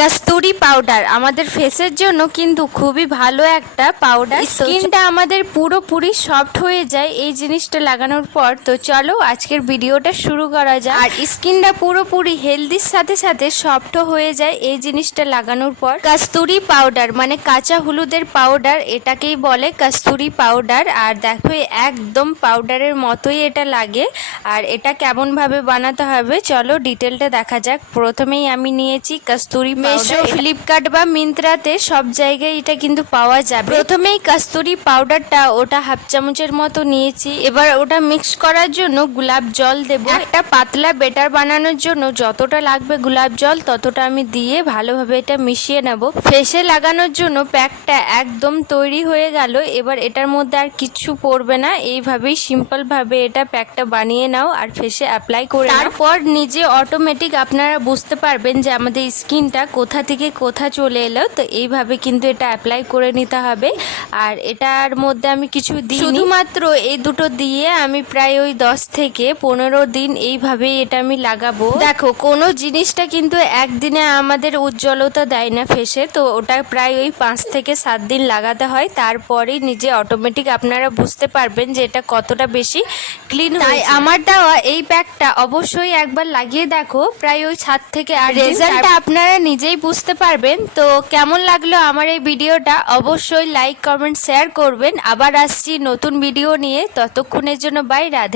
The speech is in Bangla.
কস্তুরি পাউডার আমাদের ফেসের জন্য কিন্তু খুবই ভালো একটা পাউডার। স্কিনটা আমাদের পুরোপুরি সফট হয়ে যায় এই জিনিসটা লাগানোর পর। তো চলো আজকের ভিডিওটা শুরু করা যাক। আর স্কিনটা পুরোপুরি হেলদির সাথে সাথে সফট হয়ে যায় এই জিনিসটা লাগানোর পর। কস্তুরি পাউডার মানে কাঁচা হলুদের পাউডার, এটাকেই বলে কস্তুরি পাউডার। আর দেখো একদম পাউডারের মতোই এটা লাগে। আর এটা কেমন ভাবে বানাতে হবে চলো ডিটেলটা দেখা যাক। প্রথমেই আমি নিয়েছি কস্তুরি মিশো, ফ্লিপকার্ট বা মিন্ত্রাতে সব জায়গায় এটা কিন্তু পাওয়া যাবে। প্রথমেই কস্তুরি পাউডারটা ওটা হাফ চামচের মতো নিয়েছি। এবার ওটা মিক্স করার জন্য গোলাপ জল দেব। একটা পাতলা বেটার বানানোর জন্য যতটা লাগবে গোলাপ জল ততটা আমি দিয়ে ভালোভাবে এটা মিশিয়ে নেব। ফেসে লাগানোর জন্য প্যাকটা একদম তৈরি হয়ে গেল। এবার এটার মধ্যে আর কিছু পড়বে না, এইভাবেই সিম্পল ভাবে এটা প্যাকটা বানিয়ে নাও আর ফেসে অ্যাপ্লাই করে তারপর নিজে অটোমেটিক আপনারা বুঝতে পারবেন যে আমাদের স্কিনটা কোথা থেকে কোথা চলে এলো। তো এইভাবে কিন্তু এটা অ্যাপ্লাই করে নিতে হবে। আর এটার মধ্যে আমি কিছু দিই, শুধুমাত্র এই দুটো দিয়ে আমি প্রায় ওই 10 থেকে 15 দিন এইভাবেই এটা আমি লাগাবো। দেখো কোনো জিনিসটা কিন্তু একদিনে আমাদের উজ্জ্বলতা দেয় না ফেসে, তো ওটা প্রায় ওই 5 থেকে 7 দিন লাগাতে হয়। তারপরেই নিজে অটোমেটিক আপনারা বুঝতে পারবেন যে এটা কতটা বেশি ক্লিন হয়। আমার দেওয়া এই প্যাকটা অবশ্যই একবার লাগিয়ে দেখো, প্রায় ওই 7 থেকে 8 দিন, রেজাল্টটা আপনারা নিজেই বুঝতে পারবেন। তো কেমন লাগলো আমার এই ভিডিওটা অবশ্যই লাইক কমেন্ট শেয়ার করবেন। আবার আসছি নতুন ভিডিও নিয়ে, ততক্ষণের জন্য বাই। রাধে।